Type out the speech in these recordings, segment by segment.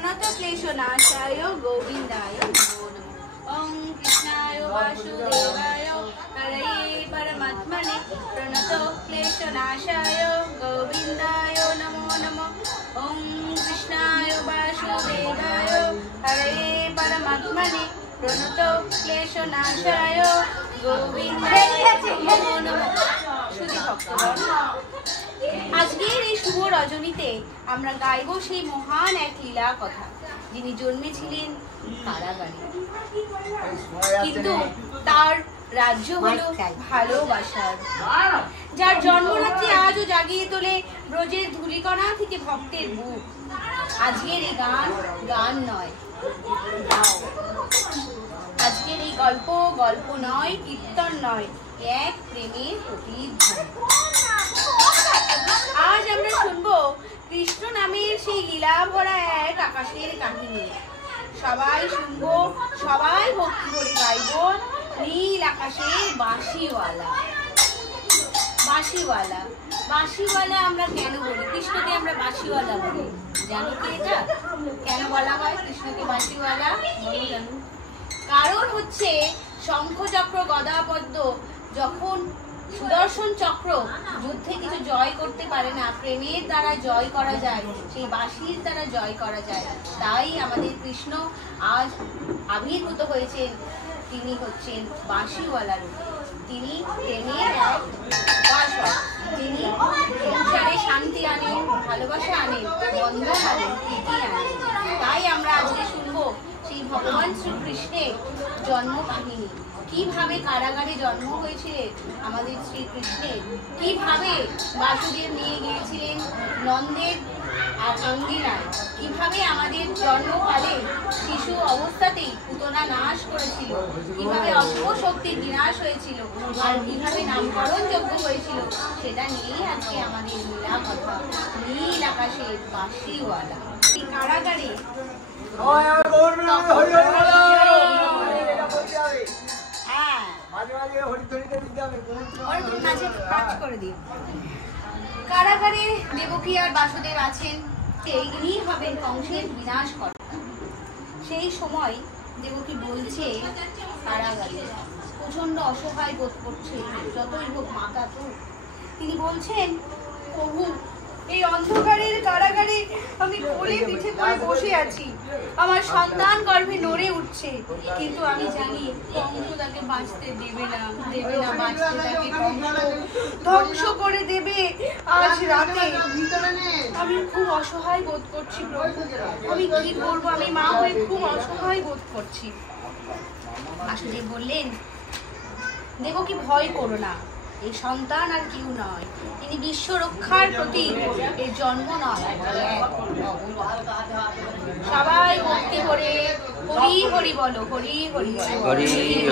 প্রণত ক্লেশনাশায় গোবিন্দায় নমো নমঃ। ওম কৃষ্ণায় বাসুদেবায় হরয়ে পরমাত্মনে প্রণত ক্লেশনাশায় গোবিন্দায় নমো নমঃ। ওম কৃষ্ণায় বাসুদেবায় হরয়ে পরমাত্মনে প্রণত ক্লেশনাশায় গোবিন্দায় নমো নমঃ। শুধু ভক্তগণ, আজকের এই শুভ রজনীতে আমরা গাইব সেই মহান এক লীলা কথা, যিনি জন্মেছিলেন কারাগারে, কিন্তু তার রাজ্য হলো ভালোবাসার, যার জন্মরাত্রি আজও জাগিয়ে তোলে ব্রজের ধূলিকণা থেকে ভক্তের বুক। আজকের এই গান গান নয়, আজকের এই গল্প গল্প নয়, কীর্তন নয়, এক প্রেমের প্রতিধ্বনি। আজ আমরা শুনবো কৃষ্ণ নামের সেই লীলা ভরা এক আকাশের কাহিনী। সবাই শুনবো, সবাই ভক্তি করে গাইব নীল আকাশের বাঁশিওয়ালা। বাঁশিওয়ালা, বাঁশিওয়ালা আমরা কেন বলি? কৃষ্ণকে আমরা বাঁশিওয়ালা বলি, জানো কি এটা কেন বলা হয় কৃষ্ণকে বাঁশিওয়ালা? জানো? কারণ হচ্ছে শঙ্খচক্র গদা পদ্ম যখন সুদর্শন চক্র যুদ্ধে কিছু জয় করতে পারে না, প্রেমের দ্বারা জয় করা যায়, সেই বাঁশির দ্বারা জয় করা যায়। তাই আমাদের কৃষ্ণ আজ আবির্ভূত হয়েছেন, তিনি হচ্ছেন বাঁশিওয়ালা রূপে। তিনি প্রেমের এক বাসক, তিনি সংসারে শান্তি আনেন, ভালোবাসা আনেন, বন্ধন আনেন, প্রীতি আনেন। তাই আমরা আজকে শুনবো সেই ভগবান শ্রীকৃষ্ণের জন্ম কাহিনী। কিভাবে কারাগারে জন্ম হয়েছিলেন আমাদের শ্রীকৃষ্ণের, কিভাবে বাসুদেব নিয়ে গিয়েছিলেন নন্দের আঙ্গিনায়, কিভাবে আমাদের জন্মকালে শিশু অবস্থাতেই পুতনা নাশ করেছিল, কিভাবে অশুভ শক্তির বিনাশ হয়েছিল, আর কিভাবে নামকরণ যজ্ঞ হয়েছিল, সেটা নিয়েই আজকে আমাদের লীলা কথা, নীল আকাশের বাঁশিওয়ালা। কারাগারে কারাগারে দেবকী আর বাসুদেব আছেন, ইনি হবেন কংসের বিনাশ কর্তা। সেই সময় দেবকী বলছে কারাগারে প্রচন্ড অসহায় বোধ করছে, যতই হোক মাতা তো। তিনি বলছেন, প্রভু এই অন্ধকারের কারাগারে আমি কোলে পিঠে করে বসে আছি, আমার সন্তান গর্ভে নড়ে উঠছে, কিন্তু আমি জানি কংস তাকে বাঁচতে দেবে না, দেবে না বাঁচতে, তাকে কংস ধ্বংস করে দেবে আজ রাতে। আমি খুব অসহায় বোধ করছি প্রভু, আমি কি করবো? আমি মা হয়ে খুব অসহায় বোধ করছি। বাসুদেব বললেন, দেবকী ভয় করো না, এই সন্তান আর কেউ নয়, তিনি বিশ্ব রক্ষার প্রতীক, এর জন্ম নয়। সবাই ভক্তি করে হরি হরি বলো, হরি হরি হরি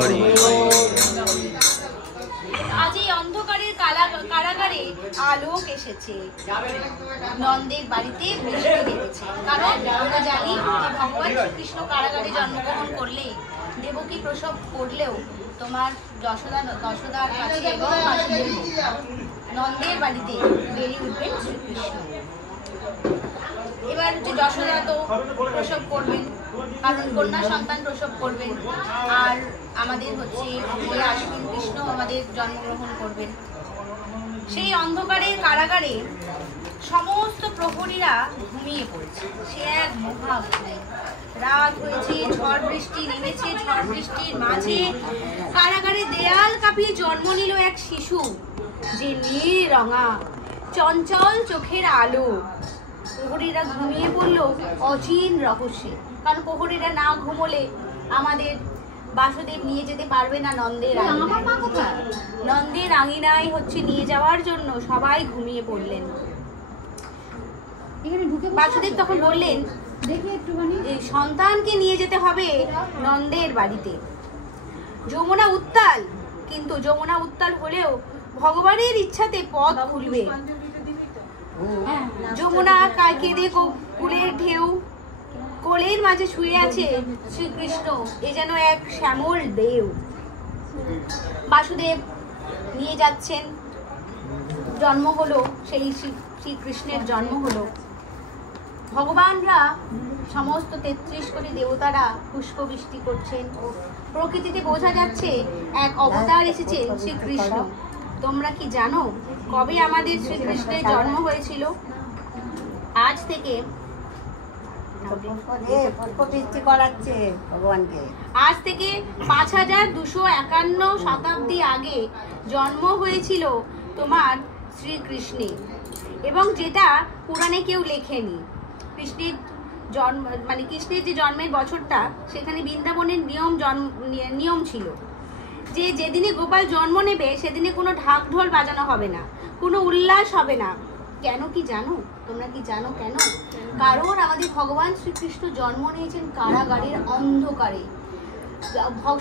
হরি। আজ এই অন্ধকারের কারাগারে আলোক এসেছে, নন্দের বাড়িতে বৃষ্টি নেমেছে। কারণ আমরা জানি ভগবান শ্রীকৃষ্ণ কারাগারে জন্মগ্রহণ করলে, দেবকী প্রসব করলেও তোমার দশদার কাছে এবং নন্দের বাড়িতে বেরিয়ে উঠবেন শ্রীকৃষ্ণ। এবার হচ্ছে যশোদা তো প্রসব করবেন, কারণ কন্যা সন্তান প্রসব করবেন, আর আমাদের হচ্ছে আসবেন কৃষ্ণ আমাদের জন্মগ্রহণ করবেন। সেই অন্ধকারের কারাগারে সমস্ত প্রহরীরা ঘুমিয়ে পড়েছে। সে এক মহা রাত হয়েছে, ঝড় বৃষ্টি নেমেছে, ঝড় বৃষ্টির মাঝে কারাগারে দেয়াল কাঁপিয়ে জন্ম নিল এক শিশু, যে নীল রঙা চঞ্চল চোখের আলো। প্রহরীরা ঘুমিয়ে পড়ল অচিন রহস্যে, কারণ প্রহরীরা না ঘুমোলে আমাদের বাসুদেব নিয়ে যেতে পারবে না নন্দের আঙিনায়। নন্দের আঙিনায় হচ্ছে নিয়ে যাওয়ার জন্য সবাই ঘুমিয়ে পড়লেন। বাসুদেব তখন বললেন, এই সন্তানকে নিয়ে যেতে হবে নন্দের বাড়িতে। যমুনা উত্তাল, কিন্তু যমুনা উত্তাল হলেও ভগবানের ইচ্ছাতে পথ খুলবে। যমুনা কেঁদে কুলের ঢেউ, কোলের মাঝে শুয়ে আছে শ্রীকৃষ্ণ, এ যেন এক শ্যামল দেব। বাসুদেব নিয়ে যাচ্ছেন, জন্ম হলো সেই শ্রীকৃষ্ণের জন্ম হলো। ভগবানরা সমস্ত 33 কোটি দেবতারা পুষ্পবৃষ্টি করছেন। প্রকৃতিতে বোঝা যাচ্ছে এক অবতার এসেছে শ্রীকৃষ্ণ। তোমরা কি জানো কবে আমাদের শ্রীকৃষ্ণের জন্ম হয়েছিল? আজ থেকে আজ থেকে 5251 শতাব্দী আগে জন্ম হয়েছিল তোমার শ্রীকৃষ্ণের, এবং যেটা পুরাণে কেউ লেখেনি। কৃষ্ণের জন্ম মানে কৃষ্ণের যে জন্মের বছরটা, সেখানে বৃন্দাবনের নিয়ম ছিল যে যেদিনে গোপাল জন্ম নেবে সেদিনে কোনো ঢাক ঢোল বাজানো হবে না, কোনো উল্লাস হবে না। কেন কি জানো? তোমরা কি জানো কেন? কারণ আমাদের ভগবান শ্রীকৃষ্ণ জন্ম নিয়েছেন কারাগারের অন্ধকারে।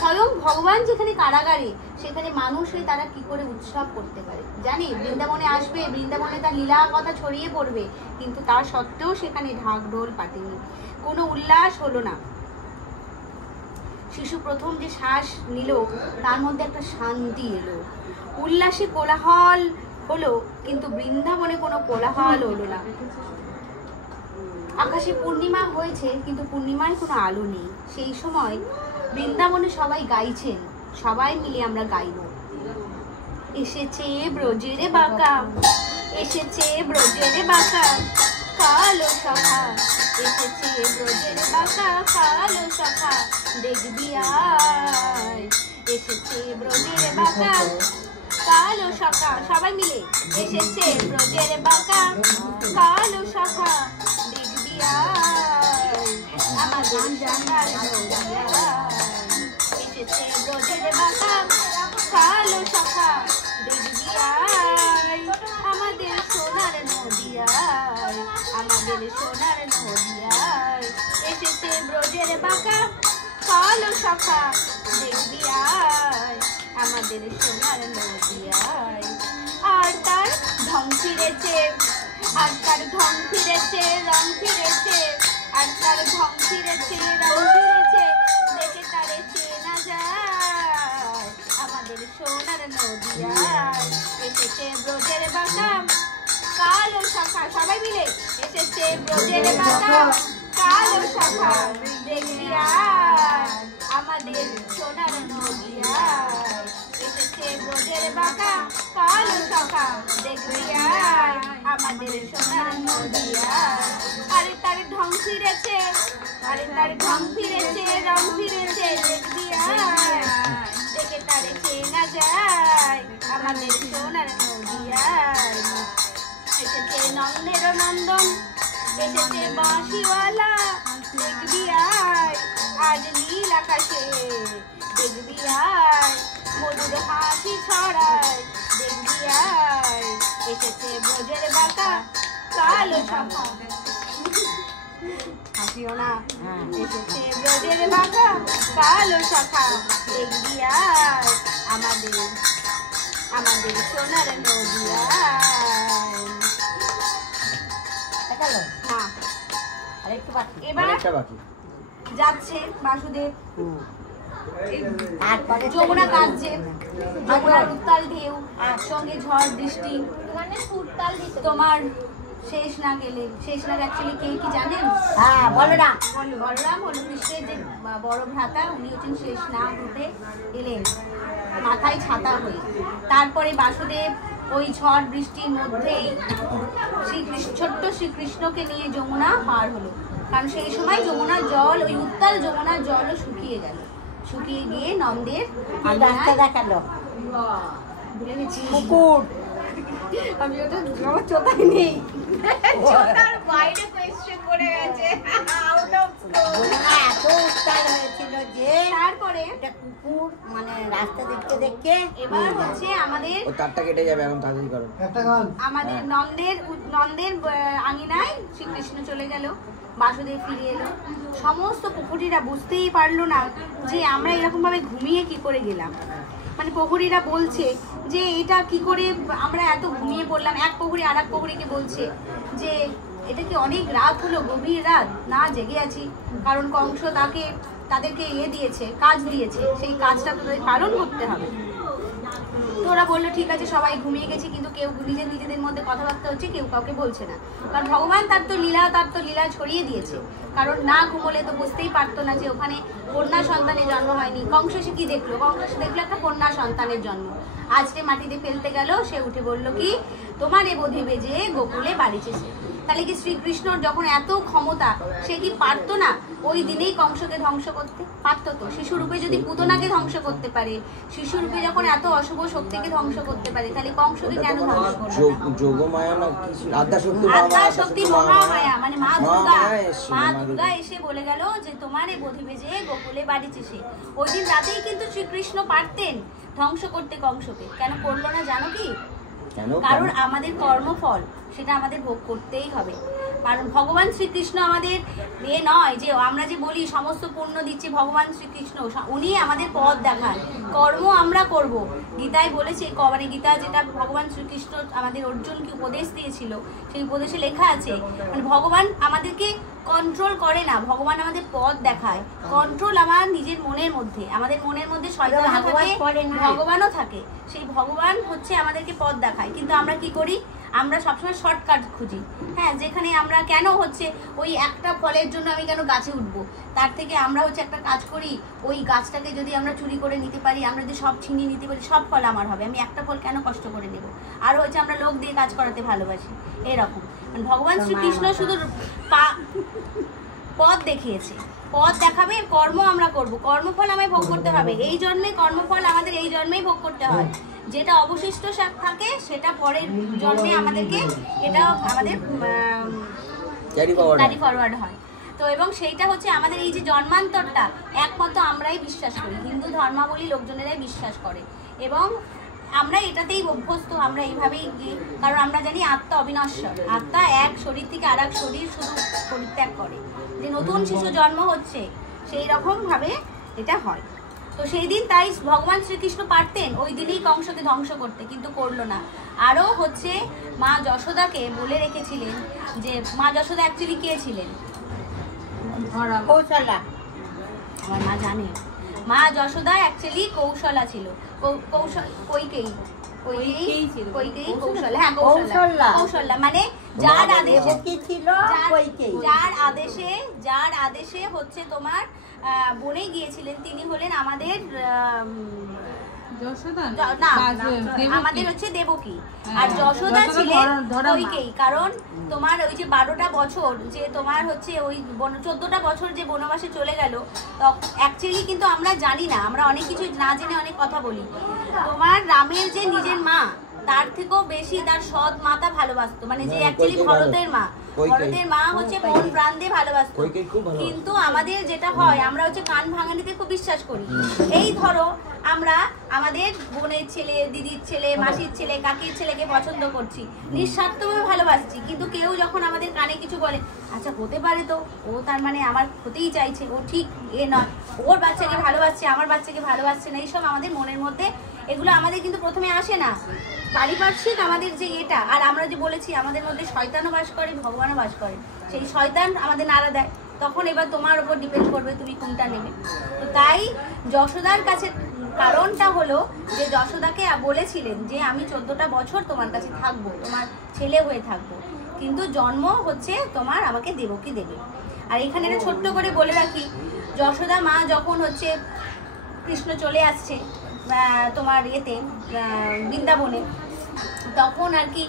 স্বয়ং ভগবান যেখানে কারাগারে, সেখানে মানুষে তারা কি করে উৎসব করতে পারে? জানি বৃন্দাবনে আসবে, বৃন্দাবনে তার লীলা কথা ছড়িয়ে পড়বে, কিন্তু তার সত্ত্বেও সেখানে ঢাক ঢোল পাটেনি, কোনো উল্লাস হলো না। শিশু প্রথম যে শ্বাস নিল তার মধ্যে একটা শান্তি এলো, উল্লাসে কোলাহল হলো, কিন্তু বৃন্দাবনে কোনো কোলাহল হলো না। আকাশে পূর্ণিমা হয়েছে, কিন্তু পূর্ণিমায় কোনো আলো নেই। সেই সময় বৃন্দাবনে সবাই গাইছেন, সবাই মিলে আমরা গাইব। এসেছে ব্রজের বাঁকা, এসেছে ব্রজের বাঁকা কালো সখা, এসেছে ব্রজের বাঁকা কালো সখা দেখবি আয়, এসেছে ব্রজের বাঁকা কালো সখা। সবাই মিলে এসেছে ব্রজের বাঁকা কালো সখা দেখবি আয়, আমাদের জানার এসেছে ব্রজের বাঁকা কালো সখা দেখবি আয়, আমাদের সোনার নদিয়ায়, আমাদের সোনার নদিয়ায় এসেছে ব্রজের বাঁকা কালো সখা দেখবি আয়, আমাদের সোনার নদিয়ায়। আর তার ঢং ফিরেছে, আর তার ঢং ফিরেছে, রং ফিরেছে, আর তার ঢং ফিরেছে, রং ফিরেছে, দেখে তারে চেনা যায়, আমাদের সোনার নদিয়ায় এসেছে ব্রজের বাঁকা কালো সখা। সবাই মিলে এসেছে ব্রজের বাঁকা কালো সখা দেখবি আয়, আমাদের সোনার নদিয়ায় এসেছে ব্রজের বাঁকা কালো সখা দেখবি আয়, আমাদের সোনার নদিয়ায়। আরে তার ঢং ফিরেছে, আরে তার ঢং ফিরেছে, রং ফিরেছে, দেখবি আয়, দেখে তারে চেনা যায়, আমাদের সোনার নদিয়ায় এসেছে নন্দের নন্দন, এসেছে বাঁশিওয়ালা দেখবি আয়, আজ নীল আকাশে দেখবি আয়, মধুর হাসি ছড়ায় দেখবি আয়, এসেছে ব্রজের বাঁকা কালো সখা। হাসিও না, এসেছে ব্রজের বাঁকা কালো সখা দেখবি আয়, আমাদের আমাদের সোনার নদিয়ায়। এবার যাচ্ছে বাসুদেব, যমুনা কাটছে, যমুনার উত্তাল ঢেউ, সঙ্গে ঝড় বৃষ্টি, তোমার শেষ না গেলে, শেষ না অ্যাকচুয়ালি কে কি জানেন? হ্যাঁ বলরাম, বলরাম হলো কৃষ্ণের যে বড় ভ্রাতা, উনি হচ্ছেন শেষ না রূপে এলেন মাথায় ছাতা হয়ে। তারপরে বাসুদেব ওই ঝড় বৃষ্টির মধ্যেই ছোট্ট শ্রীকৃষ্ণকে নিয়ে যমুনা পার হলো, কারণ সেই সময় যমুনার জল, ওই উত্তাল যমুনার জলও শুকিয়ে গেল, শুকিয়ে গিয়ে নন্দের রাস্তা দেখালো পুকুর। আমি ওটা আমার চোতায় নেই, চোতার বাইরে কোয়েশ্চেন করে গেছে, আউট অফ এত উত্তাল হয়েছিল যে তারপরে এটা কুকুর মানে রাস্তা দেখতে দেখতে। এবার হচ্ছে আমাদের ও তারটা কেটে যাবে, এখন তাড়াতাড়ি করো একটা গান। আমাদের নন্দের আঙিনায় শ্রীকৃষ্ণ চলে গেল, বাসুদেব ফিরে এলো। সমস্ত পুকুরিরা বুঝতেই পারলো না যে আমরা এরকম ভাবে ঘুমিয়ে কি করে গেলাম। মানে প্রহরীরা বলছে যে এটা কি করে আমরা এত ঘুমিয়ে পড়লাম। এক প্রহরী আর এক প্রহরীকে বলছে যে এটা কি অনেক রাত হলো, গভীর রাত, না জেগে আছি, কারণ কংস তাদেরকে দিয়েছে, কাজ দিয়েছে, সেই কাজটা তাদের পালন করতে হবে। তো ওরা বললো ঠিক আছে সবাই ঘুমিয়ে গেছে, কিন্তু কেউ নিজেদের মধ্যে কথাবার্তা হচ্ছে, কেউ কাউকে বলছে না। কারণ ভগবান তার তো লীলা ছড়িয়ে দিয়েছে। কারণ না ঘুমোলে তো বুঝতেই পারতো না যে ওখানে কন্যা সন্তানের জন্ম হয়নি। কংস সে কি দেখলো? কংস সে দেখলো একটা কন্যা সন্তানের জন্ম। আজকে মাটিতে ফেলতে গেল, সে উঠে বলল কি তোমার এ বোধি বেজে গোকুলে বাড়িছে সে। তাহলে কি শ্রীকৃষ্ণর যখন এত ক্ষমতা, সে কি পারতো না ওই দিনেই কংসকে ধ্বংস করতে? পারতো তো। শিশুরূপে যদি পুতনাকে ধ্বংস করতে পারে, শিশুরূপে যখন এত অশুভ শক্তিকে ধ্বংস করতে পারে, তাহলে কংসকে কেন ধ্বংস করবে না? যোগমায়া না কি আদ্যা শক্তি মহামায়া, মানে মা দুর্গা এসে বলে গেল যে তোমার এ বোধি বেজে গোকুলে বাড়িছে সে। ওই দিন রাতেই কিন্তু শ্রীকৃষ্ণ পারতেন ধ্বংস করতে কংসকে, কেন করলো না জানো কি? কারণ আমাদের কর্মফল সেটা আমাদের ভোগ করতেই হবে। কারণ ভগবান শ্রীকৃষ্ণ আমাদের নয় যে আমরা যে বলি সমস্ত পুণ্য দিচ্ছে ভগবান শ্রীকৃষ্ণ, উনি আমাদের পথ দেখান। কর্ম আমরা করব। গীতায় বলেছে, মানে গীতা যেটা ভগবান শ্রীকৃষ্ণ আমাদের অর্জুনকে উপদেশ দিয়েছিল, সেই উপদেশে লেখা আছে মানে ভগবান আমাদেরকে কন্ট্রোল করে না, ভগবান আমাদের পথ দেখায়। কন্ট্রোল আমার নিজের মনের মধ্যে, আমাদের মনের মধ্যে শয়তানও থাকে, ভগবানও থাকে। সেই ভগবান হচ্ছে আমাদেরকে পথ দেখায়, কিন্তু আমরা কি করি? আমরা সবসময় শর্টকাট খুঁজি। হ্যাঁ, যেখানে আমরা কেন হচ্ছে ওই একটা ফলের জন্য আমি কেন গাছে উঠবো, তার থেকে আমরা হচ্ছে একটা কাজ করি, ওই গাছটাকে যদি আমরা চুরি করে নিতে পারি, আমরা যদি সব ছিনিয়ে নিতে পারি, সব ফল আমার হবে, আমি একটা ফল কেন কষ্ট করে নেব? আর হচ্ছে আমরা লোক দিয়ে কাজ করাতে ভালোবাসি, এরকম। ভগবান শ্রীকৃষ্ণ শুধু পথ দেখিয়েছে, পথ দেখাবে, কর্ম আমরা করব, কর্মফল আমায় ভোগ করতে হবে। এই জন্যে কর্মফল আমাদের এই জন্মেই ভোগ করতে হয়। যেটা অবশিষ্ট থাকে সেটা পরের জন্মে আমাদেরকে এটা আমাদের ক্যারি ফরওয়ার্ড হয়। তো এবং সেইটা হচ্ছে আমাদের এই যে জন্মান্তরটা একমাত্র আমরাই বিশ্বাস করি, হিন্দু ধর্মাবলী লোকজনেরাই বিশ্বাস করে, এবং আমরা এটাতেই অভ্যস্ত, আমরা এইভাবেই গিয়ে, কারণ আমরা জানি আত্মা অবিনশ্বর, আত্মা এক শরীর থেকে আর এক শরীর শুধু পরিত্যাগ করে, যে নতুন শিশু জন্ম হচ্ছে সেই রকম ভাবে এটা হয়। তো সেই দিন তাই ভগবান শ্রীকৃষ্ণ পারতেন ওই দিনই কংসকে ধ্বংস করতে, কিন্তু করলো না। আরও হচ্ছে মা যশোদাকে বলে রেখেছিলেন যে মা যশোদা অ্যাকচুয়ালি কে ছিলেন? কৌশলা। আমার মা জানে মা যশোদা অ্যাকচুয়ালি কৌশলা ছিল, কৌশলা, মানে যার আদেশে হচ্ছে তোমার বনে গিয়েছিলেন, তিনি হলেন আমাদের আমাদের হচ্ছে দেবকী, আর যশোদা ছিলেন কইকেয়ী। কারণ তোমার ওই যে 12টা বছর যে তোমার হচ্ছে ওই 14টা বছর যে বনবাসে চলে গেল, অ্যাকচুয়ালি কিন্তু আমরা জানি না, আমরা অনেক কিছু না জেনে অনেক কথা বলি। তোমার রামের যে নিজের মা, তার থেকেও বেশি তার সৎ মাতা ভালোবাসতো, মানে যে অ্যাকচুয়ালি ভরতের মা হচ্ছে মন প্রাণ দিয়ে ভালোবাসতো। কিন্তু আমাদের যেটা হয়, আমরা হচ্ছে কান ভাঙানিতে খুব বিশ্বাস করি। এই ধরো আমরা আমাদের বোনের ছেলে, দিদির ছেলে, মাসির ছেলে, কাকির ছেলেকে পছন্দ করছি, নিঃস্বার্থভাবে ভালোবাসছি, কিন্তু কেউ যখন আমাদের কানে কিছু বলে, আচ্ছা হতে পারে তো ও তার মানে আমার হতেই চাইছে, ও ঠিক এ নয়, ওর বাচ্চাকে ভালোবাসছে আমার বাচ্চাকে ভালোবাসছে না, এইসব আমাদের মনের মধ্যে, এগুলো আমাদের কিন্তু প্রথমে আসে না, পারিপার্শ্বিক আমাদের যে এটা। আর আমরা যে বলেছি আমাদের মধ্যে শয়তানও বাস করে, ভগবানও বাস করে, সেই শয়তান আমাদের নাড়া দেয়, তখন এবার তোমার উপর ডিপেন্ড করবে তুমি কোনটা নেবে। তো তাই যশোদার কাছে কারণটা হলো যে যশোদাকে বলেছিলেন যে আমি 14টা বছর তোমার কাছে থাকবো, তোমার ছেলে হয়ে থাকবো, কিন্তু জন্ম হচ্ছে তোমার আমাকে দেবকী দেবে। আর এখানে একটা ছোট্ট করে বলে রাখি, যশোদা মা যখন হচ্ছে কৃষ্ণ চলে আসছে তোমার ইয়েতে বৃন্দাবনে, তখন আর কি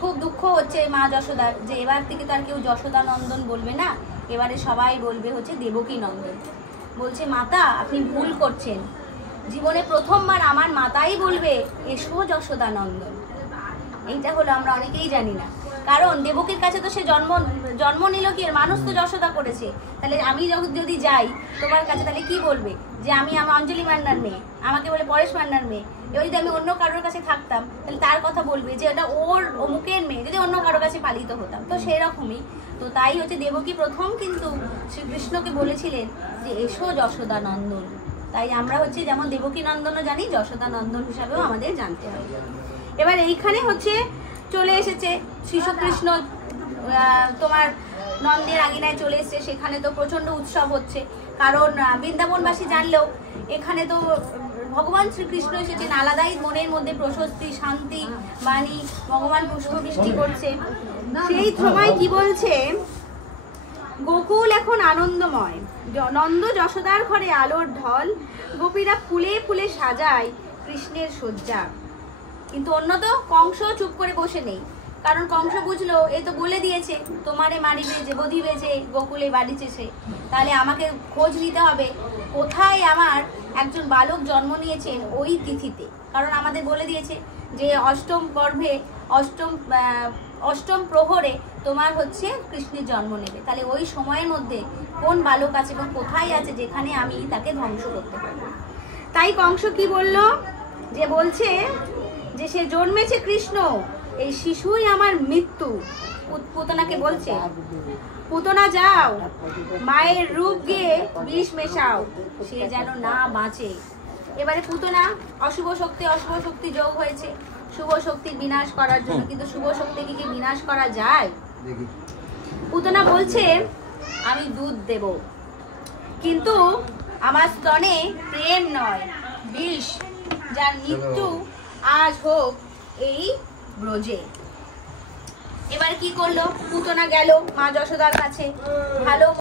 খুব দুঃখ হচ্ছে মা যশোদার, যে এবার থেকে তো আর কেউ যশোদা নন্দন বলবে না, এবারে সবাই বলবে হচ্ছে দেবকী নন্দন। বলছে মাতা আপনি ভুল করছেন, জীবনে প্রথমবার আমার মাতাই বলবে এসো যশোদা নন্দন। এইটা হলো আমরা অনেকেই জানি না, কারণ দেবকীর কাছে তো সে জন্ম নিল কি, মানুষ তো যশোদা করেছে। তাহলে আমি যদি যাই তোমার কাছে, তাহলে কি বলবে যে আমি আমার অঞ্জলি মান্নার মেয়ে, আমাকে বলে পরেশ মান্নার মেয়ে। এবার যদি আমি অন্য কারোর কাছে থাকতাম, তাহলে তার কথা বলবে যে এটা ওর অমুকের মেয়ে, যদি অন্য কারোর কাছে পালিত হতাম। তো সেরকমই তো তাই হচ্ছে দেবকী প্রথম কিন্তু শ্রীকৃষ্ণকে বলেছিলেন যে এসো যশোদা নন্দন। তাই আমরা হচ্ছে যেমন দেবকী নন্দনও জানি, যশোদা নন্দন হিসাবেও আমাদের জানতে হবে। এবার এইখানে হচ্ছে চলে এসেছে শিশুকৃষ্ণ, তোমার নন্দের আঙিনায় চলে এসেছে, সেখানে তো প্রচণ্ড উৎসব হচ্ছে, কারণ বৃন্দাবনবাসী জানলেও এখানে তো ভগবান শ্রীকৃষ্ণ এসেছেন, আলাদাই মনের মধ্যে প্রশস্তি, শান্তি, বাণী, ভগবান পুষ্পবৃষ্টি করছে। সেই সময় কি বলছে, গোকুল এখন আনন্দময়, নন্দ যশোদার ঘরে আলোর ঢল, গোপীরা ফুলে ফুলে সাজায় কৃষ্ণের শয্যা। কিন্তু অন্য তো কংস চুপ করে বসে নেই, কারণ কংস বুঝলো এ তো বলে দিয়েছে তোমারে মারিবে যে বধিবে যে গোকুলে বাড়িছে, তাহলে আমাকে খোঁজ নিতে হবে কোথায় আমার একজন বালক জন্ম নিয়েছেন ওই তিথিতে, কারণ আমাদের বলে দিয়েছে যে অষ্টম গর্ভে অষ্টম প্রহরে তোমার হচ্ছে কৃষ্ণের জন্ম নেবে। তাহলে ওই সময়ের মধ্যে কোন বালক আছে এবং কোথায় আছে যেখানে আমি তাকে ধ্বংস করতে পারবো। তাই কংস কি বলল, যে বলছে যে সে জন্মেছে কৃষ্ণ, এই শিশুই আমার মৃত্যু। পুতনাকে বলছে, পুতনা যাও মায়ের রূপ গিয়ে বিষ মেশাও, সে যেন না বাঁচে। এবারে পুতনা অশুভ শক্তি যোগ হয়েছে শুভ শক্তির বিনাশ করার জন্য, কিন্তু শুভ শক্তিকে কি বিনাশ করা যায়? পুতনা বলছে আমি দুধ দেব, কিন্তু আমার স্তনে প্রেম নয় বিষ, যার মৃত্যু আজ হোক এই ব্রজে। এবারে কি করলো, পুতনা গেল মা যশোদার কাছে, ভালো